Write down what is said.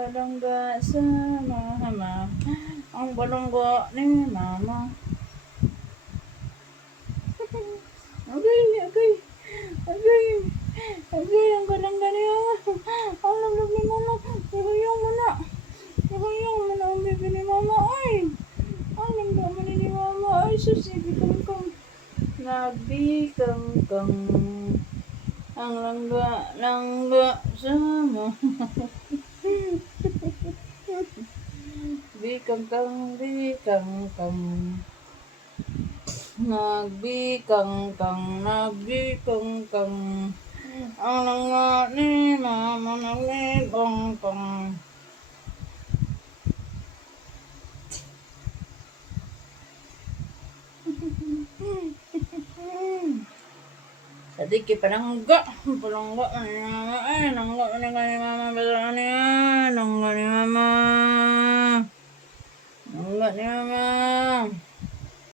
balangga sa mama. Ang balangga ni mama. Agay, agay, agay, agay, ang balangga ni mama. Ang lablab ni mama. Ihuyong mo na. Ihuyong mo na ang bebe ni mama. Ay, ang langga mo ni mama. Ay, susibi kang. Nabi kang. Ang langga sa mama. Bikang kang. Nagbikang kang. Ang langga ni mama. Nagbikang kang. Sadik palangga ni mama. Ay, langga ni mama. Basta niya. Langga ni mama. Langga ni mama.